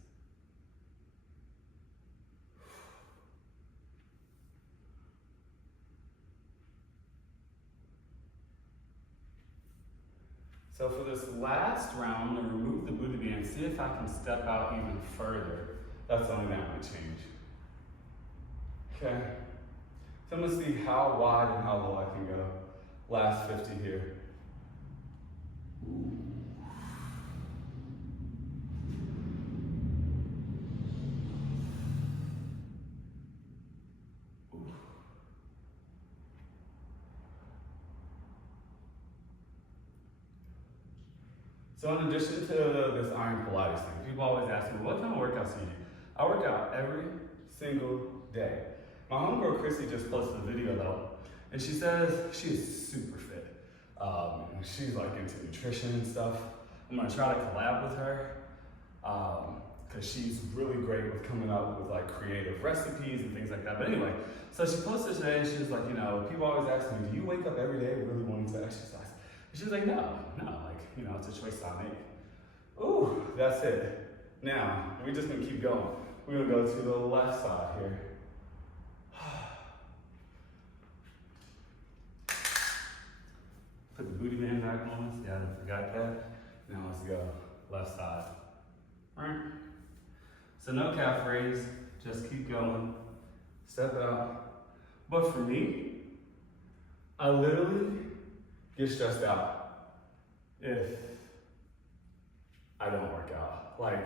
So for this last round, I'm going to remove the booty band, see if I can step out even further. That's the only thing I'm going to change. Okay. So I'm going to see how wide and how low I can go. Last 50 here. So in addition to this iron Pilates thing, people always ask me, what kind of workouts do you do? I work out every single day. My homegirl Chrissy just posted a video though, and she says she is super fit. She's like into nutrition and stuff. I'm gonna try to collab with her because she's really great with coming up with like creative recipes and things like that. But anyway, so she posted today and she was like, you know, people always ask me, do you wake up every day really wanting to exercise? And she's like, no, like, you know, it's a choice I make. Ooh, that's it. Now, we're just gonna keep going. We're gonna go to the left side here. Put the booty band back on us. Yeah, I forgot that. Now let's go left side. All right. So no calf raise, just keep going. Step out. But for me, I literally get stressed out if I don't work out. Like,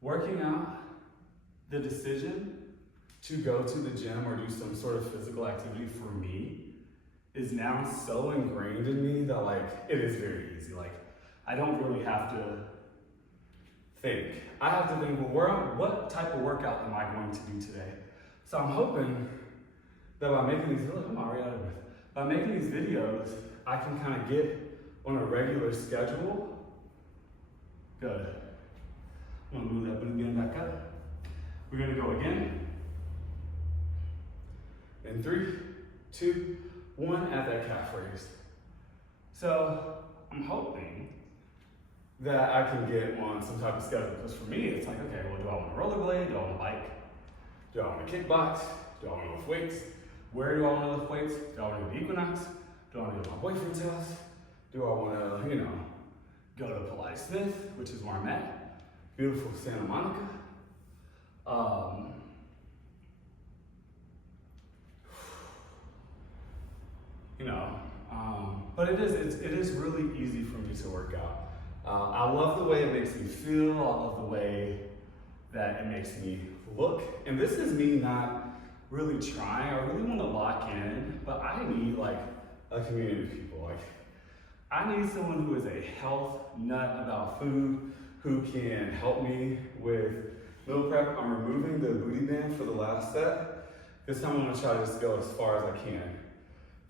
working out, the decision to go to the gym or do some sort of physical activity for me is now so ingrained in me that like, it is very easy. Like, I don't really have to think. I have to think, well, what type of workout am I going to do today? So I'm hoping that by making these, look, I'm already out of breath. By making these videos, I can kind of get on a regular schedule. Good. I'm gonna move that booty again back up. We're gonna go again. In 3, 2, 1, at that calf raise. So I'm hoping that I can get on some type of schedule. Because for me, it's like, okay, well, do I want to rollerblade? Do I want to bike? Do I want to kickbox? Do I want to lift weights? Where do I want to lift weights? Do I want to go to Equinox? Do I want to go to my boyfriend's house? Do I want to, go to Pilates Smith, which is where I'm at? Beautiful Santa Monica. But it is really easy for me to work out. I love the way it makes me feel. I love the way that it makes me look. And this is me not really trying. I really want to lock in, but I need like a community of people. Like, I need someone who is a health nut about food, who can help me with meal prep. I'm removing the booty band for the last set. This time I'm gonna try to just go as far as I can.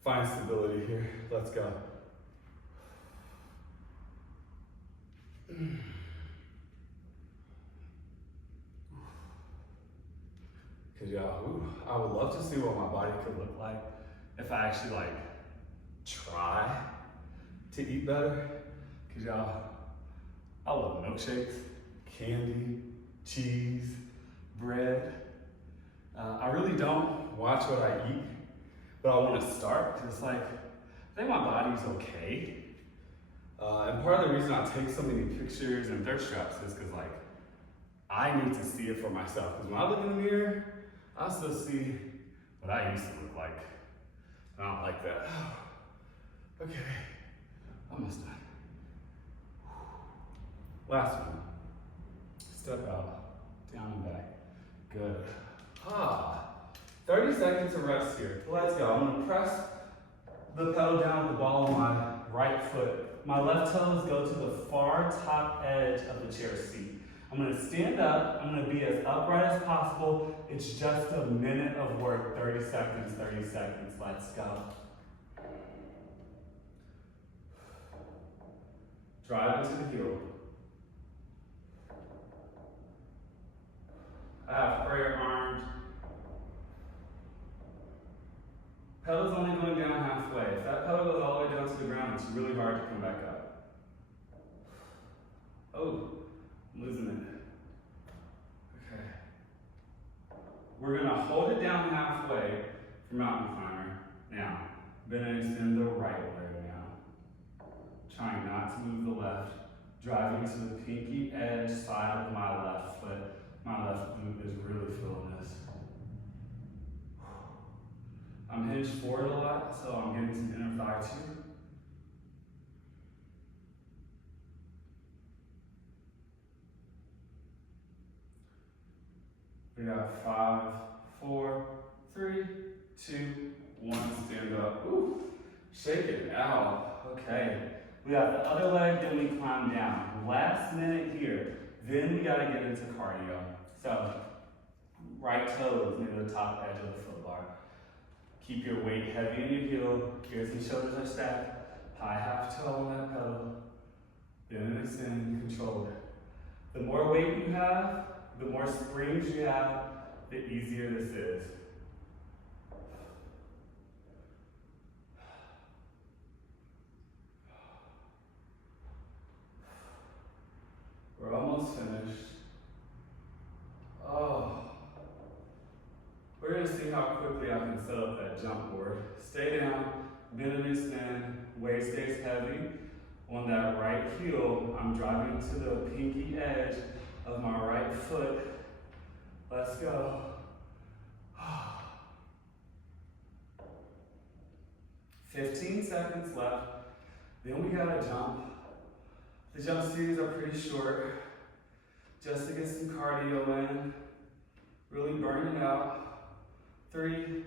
Find stability here. Let's go. Cause y'all, I would love to see what my body could look like if I actually like try to eat better. Cause y'all, I love milkshakes, candy, cheese, bread. I really don't watch what I eat, but I want to start because it's like, I think my body's okay. And part of the reason I take so many pictures and thirst traps is because like, I need to see it for myself. Because when I look in the mirror, I still see what I used to look like. I don't like that. Okay, almost done. Last one. Step out, down and back. Good. 30 seconds of rest here. Let's go. I'm gonna press the pedal down with the ball of my right foot. My left toes go to the far top edge of the chair seat. I'm gonna stand up. I'm gonna be as upright as possible. It's just a minute of work. 30 seconds, 30 seconds. Let's go. Drive into the heel. I have prayer arms. Pedal's only going down halfway. If that pedal goes all the way down to the ground, it's really hard to come back up. Oh, I'm losing it. Okay. We're gonna hold it down halfway for mountain climber. Now, bend and extend the right leg now. Trying not to move the left. Driving to the pinky edge side of my left foot. My left glute is really feeling this. I'm hinged forward a lot, so I'm getting some inner thigh too. We got 5, 4, 3, 2, 1, stand up. Ooh, shake it out. Okay. We got the other leg, then we climb down. Last minute here, then we gotta get into cardio. So, right toes near the top edge of the foot bar. Keep your weight heavy in your heel, ears and shoulders are stacked, high half toe on that pedal, bend and extend, control it. The more weight you have, the more springs you have, the easier this is. We're almost finished. Oh. We're gonna see how quickly I can set up that jump board. Stay down, bend and extend, weight stays heavy. On that right heel, I'm driving to the pinky edge of my right foot. Let's go. 15 seconds left. Then we gotta jump. The jump series are pretty short, just to get some cardio in. Really burn it out. 3,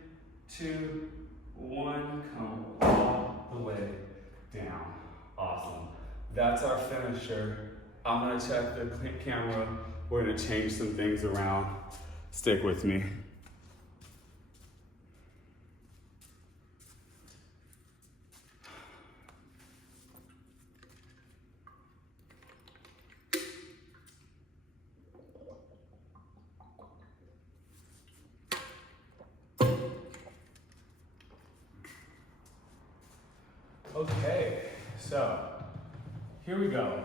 2, 1, come all the way down. Awesome. That's our finisher. I'm gonna check the camera. We're gonna change some things around. Stick with me. Okay, so here we go.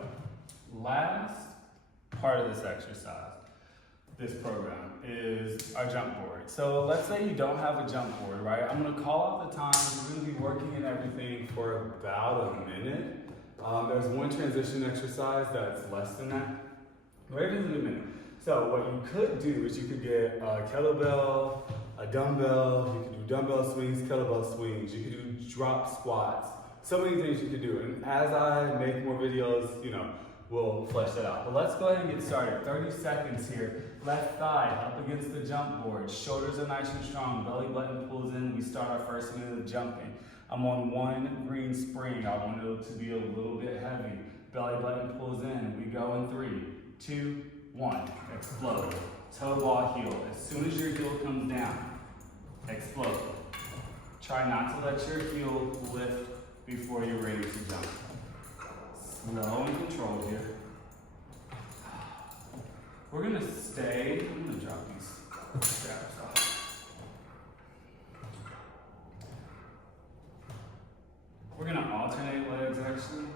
Last part of this exercise, this program, is our jump board. So let's say you don't have a jump board, right? I'm gonna call out the time. We're gonna be working in everything for about a minute. There's one transition exercise that's less than that. Right in a minute. So what you could do is you could get a kettlebell, a dumbbell, you could do dumbbell swings, kettlebell swings, you could do drop squats. So many things you could do. And as I make more videos, we'll flesh that out. But let's go ahead and get started. 30 seconds here. Left thigh up against the jump board. Shoulders are nice and strong. Belly button pulls in. We start our first minute of jumping. I'm on one green spring. I want it to be a little bit heavy. Belly button pulls in. We go in 3, 2, 1. Explode. Toe ball heel. As soon as your heel comes down, explode. Try not to let your heel lift before you're ready to jump. Slow and controlled here. We're gonna stay, I'm gonna drop these straps off. We're gonna alternate legs actually.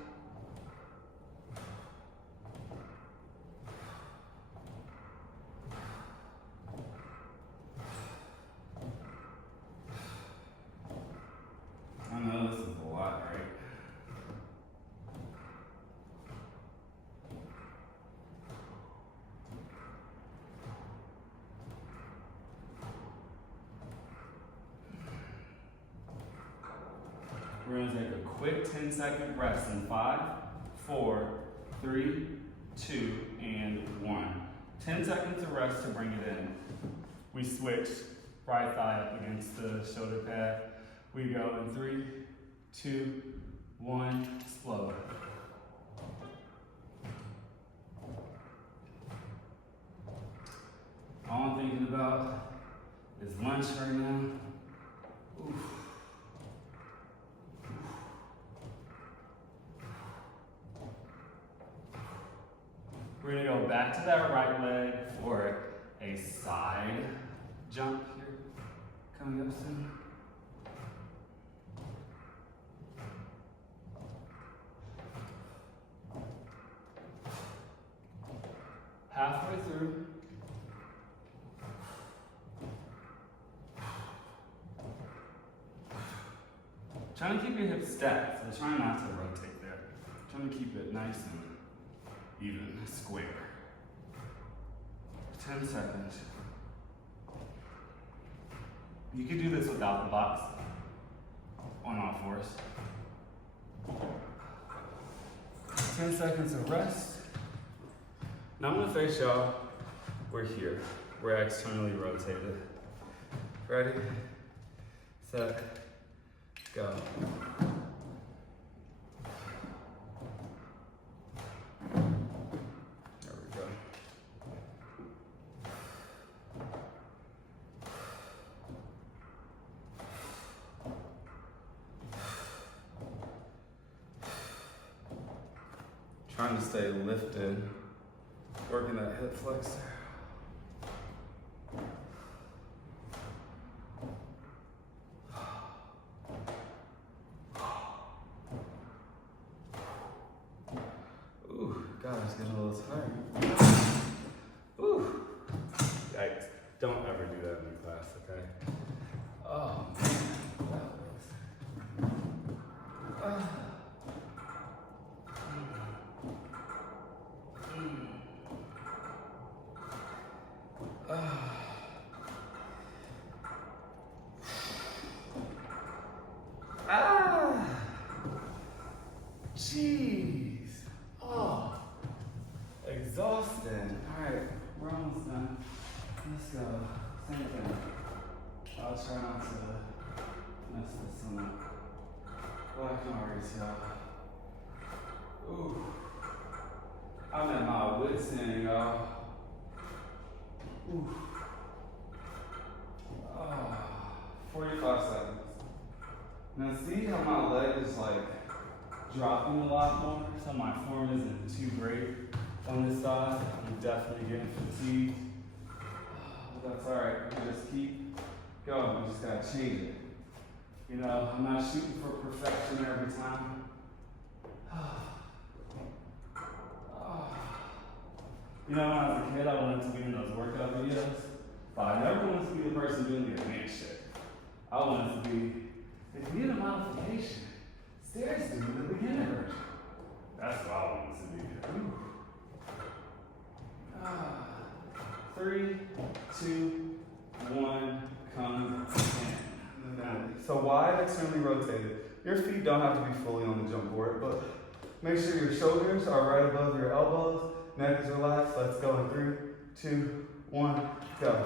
I know this is a lot, right? We're gonna take a quick 10-second rest in 5, 4, 3, 2, and 1. 10 seconds of rest to bring it in. We switch right thigh up against the shoulder pad. We go in 3, 2, 1, explode. All I'm thinking about is lunch right now. Oof. We're gonna go back to that right leg for a side jump here, coming up soon. Halfway through. Trying to keep your hips stacked, so try not to rotate there. Trying to keep it nice and even, square. 10 seconds. You could do this without the box, on all fours. 10 seconds of rest. Now I'm gonna face y'all. We're here. We're externally rotated. Ready, set, go. There we go. Trying to stay lifted. Working that hip flexor. Ooh, God, it's getting a little tired. Ooh, yikes. Don't ever do that in the class, okay? Oh, man, that was... Jeez. Oh, exhausting. All right, we're almost done. Let's go. Same thing. I'll try not to mess this one up. Well, I can already tell. Ooh. I'm at my wit's end, y'all. Ooh. 45 seconds. Now see how my leg is like dropping a lot more? So my form isn't too great on this side. I'm definitely getting fatigued. But that's alright, we just keep going. We just gotta change it. You know, I'm not shooting for perfection every time. You know, when I was a kid, I wanted to be in those workout videos, but I never wanted to be the person doing the advanced shit. I wanted to be, if you need a modification, Stair's doing the beginner version. That's what I wanted to be. 3, 2, 1, come in. So wide externally rotated. Your feet don't have to be fully on the jump board, but make sure your shoulders are right above your elbows. Neck is relaxed. Let's go in 3, 2, 1, go.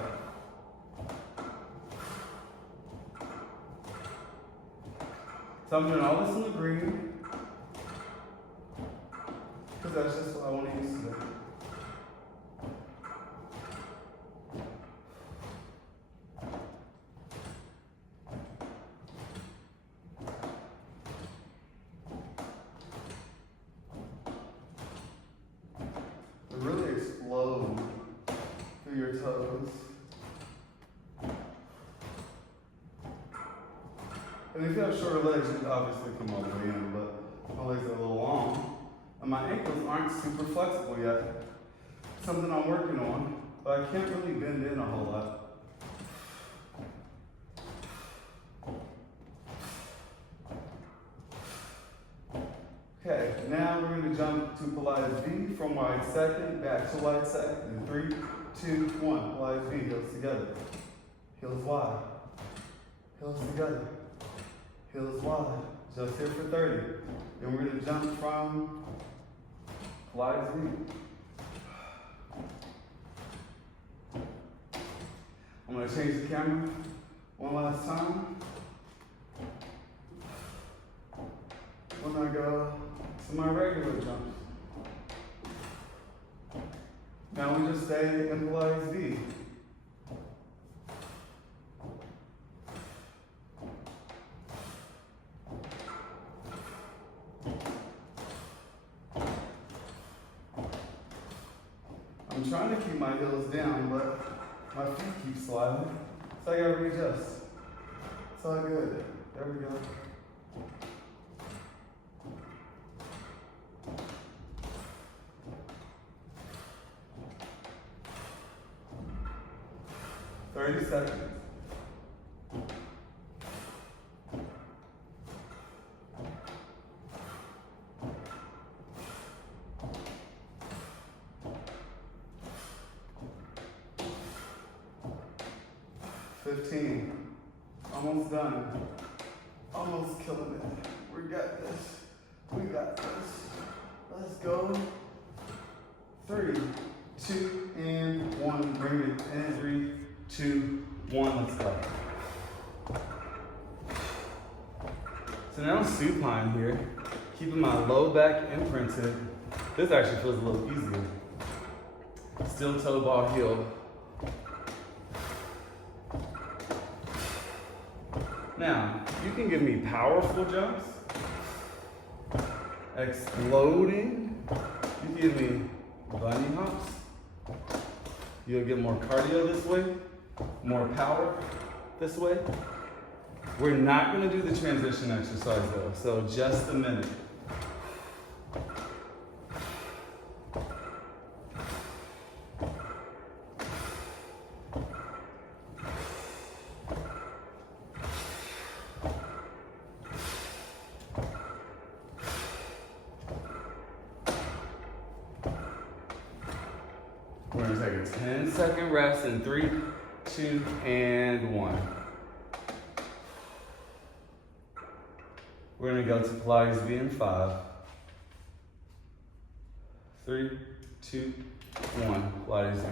So I'm doing all this in the green, because that's just what I want to use today. Really explode through your toes. And if you have shorter legs, you can obviously come all the way in, but my legs are a little long. And my ankles aren't super flexible yet. Something I'm working on, but I can't really bend in a whole lot. Okay, now we're going to jump to Pilates V from wide second, back to wide second. In 3, 2, 1, Pilates V, heels together. Heels wide. Heels together. Heels wide. Just here for 30. Then we're going to jump from Pilates V. I'm going to change the camera one last time. When I go to my regular jumps. Now we just stay in Pilates V. I'm trying to keep my heels down, but my feet keep sliding, so I gotta readjust. It's all good. There we go. Seconds. Almost done. Almost killing it. We got this. We got this. Let's go. 3, 2, and 1. Bring it in. 3, 2, 1. Let's go. So now I'm supine here, keeping my low back imprinted. This actually feels a little easier. Still toe ball heel. Now, you can give me powerful jumps, exploding. You can give me bunny hops. You'll get more cardio this way, more power this way. We're not going to do the transition exercise though, so just a minute. We're going to take a 10-second rest in 3, 2, and 1. We're going to go to Pilates V in 5, 3, 2, 1, Pilates V.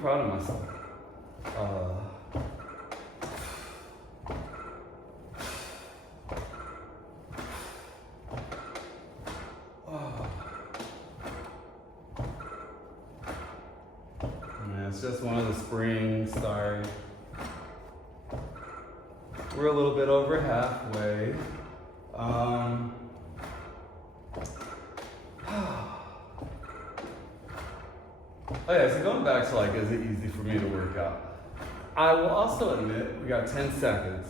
proud of myself. It's just one of the springs, sorry. We're a little bit over halfway. Okay, so going back to like, is it easy for me to work out? I will also admit, we got 10 seconds.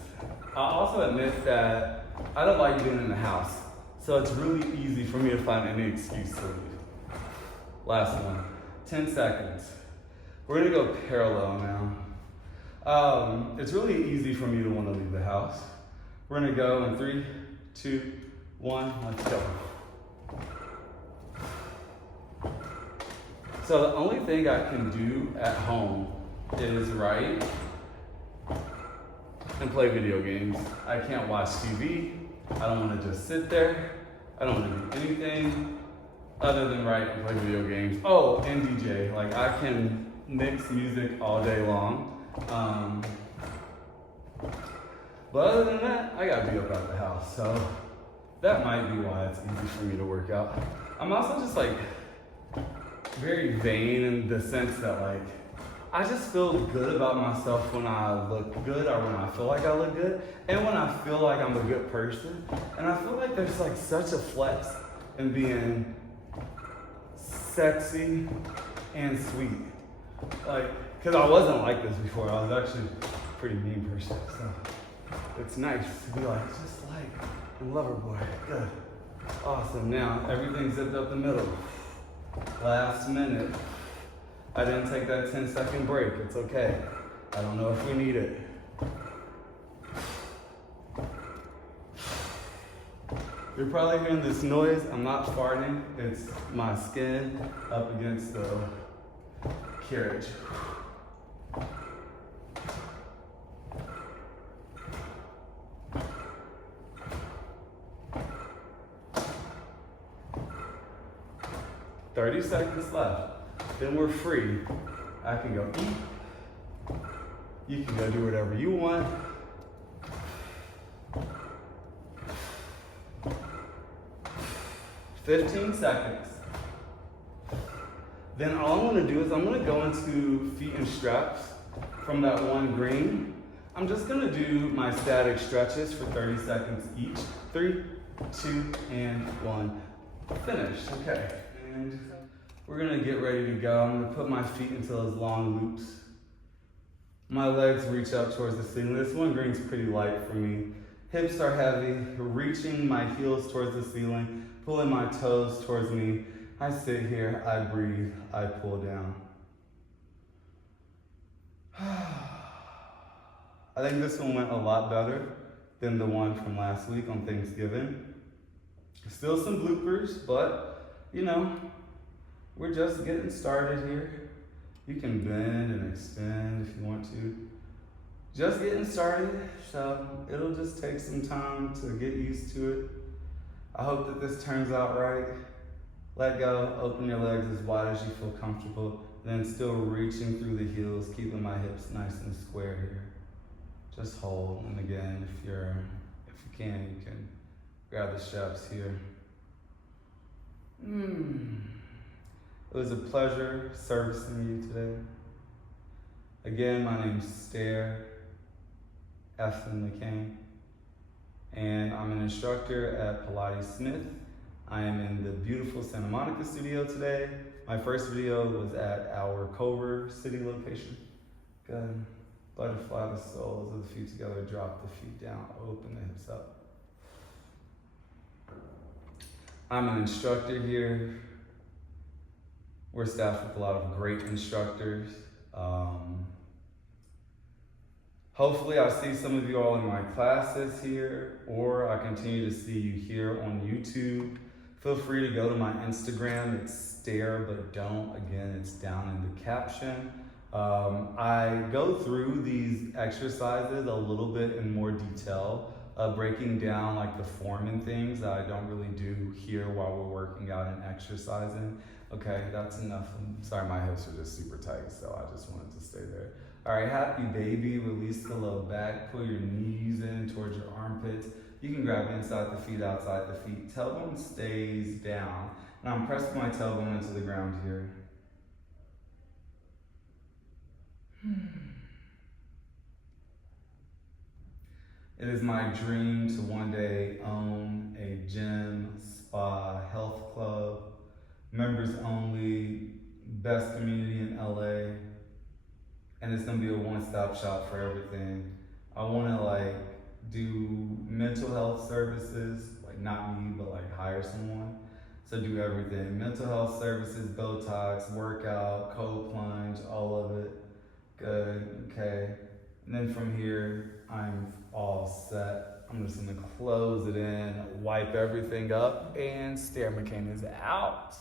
I'll also admit that I don't like being in the house. So it's really easy for me to find any excuse to leave. Last one, 10 seconds. We're gonna go parallel now. It's really easy for me to want to leave the house. We're gonna go in 3, 2, 1, let's go. So the only thing I can do at home is write and play video games. I can't watch TV. I don't want to just sit there. I don't want to do anything other than write and play video games. Oh, and DJ. Like, I can mix music all day long. But other than that, I gotta be up out the house. So that might be why it's easy for me to work out. I'm also just like very vain in the sense that like, I just feel good about myself when I look good or when I feel like I look good and when I feel like I'm a good person. And I feel like there's like such a flex in being sexy and sweet. Like, cause I wasn't like this before. I was actually a pretty mean person. So it's nice to be like, just like a lover boy. Good. Awesome. Now everything's zipped up the middle. Last minute. I didn't take that 10-second break. It's okay. I don't know if we need it. You're probably hearing this noise. I'm not farting. It's my skin up against the carriage. "30 seconds left. Then we're free. I can go eat. You can go do whatever you want. "15 seconds. Then all I'm gonna do is I'm gonna go into feet and straps from that one green. I'm just gonna do my static stretches for 30 seconds each. 3, 2, and 1. Finished. Okay. And we're gonna get ready to go. I'm gonna put my feet into those long loops. My legs reach up towards the ceiling. This one green's pretty light for me. Hips are heavy, reaching my heels towards the ceiling, pulling my toes towards me. I sit here, I breathe, I pull down. I think this one went a lot better than the one from last week on Thanksgiving. Still some bloopers, but you know, we're just getting started here. You can bend and extend if you want to. Just getting started, so it'll just take some time to get used to it. I hope that this turns out right. Let go, open your legs as wide as you feel comfortable, then still reaching through the heels, keeping my hips nice and square here. Just hold, and again, if you can grab the straps here. It was a pleasure servicing you today. Again, my name's Stair, McKane, and I'm an instructor at Pilates Smith. I am in the beautiful Santa Monica studio today. My first video was at our Culver City location. Good. Butterfly the soles of the feet together, drop the feet down, open the hips up. I'm an instructor here. We're staffed with a lot of great instructors. Hopefully I see some of you all in my classes here, or I continue to see you here on YouTube. Feel free to go to my Instagram. It's Stair, but don't. Again, it's down in the caption. I go through these exercises a little bit in more detail breaking down like the form and things that I don't really do here while we're working out and exercising. Okay, that's enough. Sorry, my hips are just super tight, so I just wanted to stay there. All right, happy baby. Release the low back. Pull your knees in towards your armpits. You can grab inside the feet, outside the feet. Tailbone stays down. And I'm pressing my tailbone into the ground here. It is my dream to one day own a gym, spa, health club, members only, best community in LA. And it's gonna be a one-stop shop for everything. I wanna like do mental health services, like not me, but like hire someone. So do everything, mental health services, Botox, workout, cold plunge, all of it. Good, okay. And then from here, I'm all set. I'm just gonna close it in, wipe everything up, and Stair McKane is out.